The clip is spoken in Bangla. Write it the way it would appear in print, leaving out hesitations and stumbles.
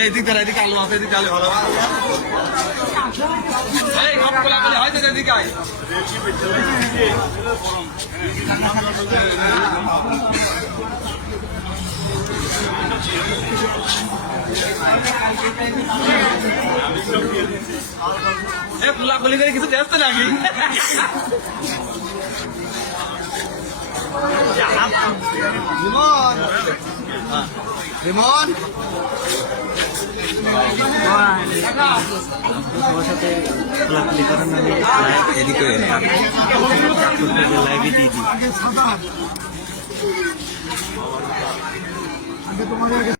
এই দিক ধরে এদিকে আলু আছে, এদিকে আলু ভালো এই সব কোলা কোলা হয় তো এদিকে আয় এ কোলা কোলি করে কিছু টেস্ট নাকি রিমন রিমন সবার সাথে খোলাখুলি করেন আমি এদিকে লাইভে দিয়ে দিই।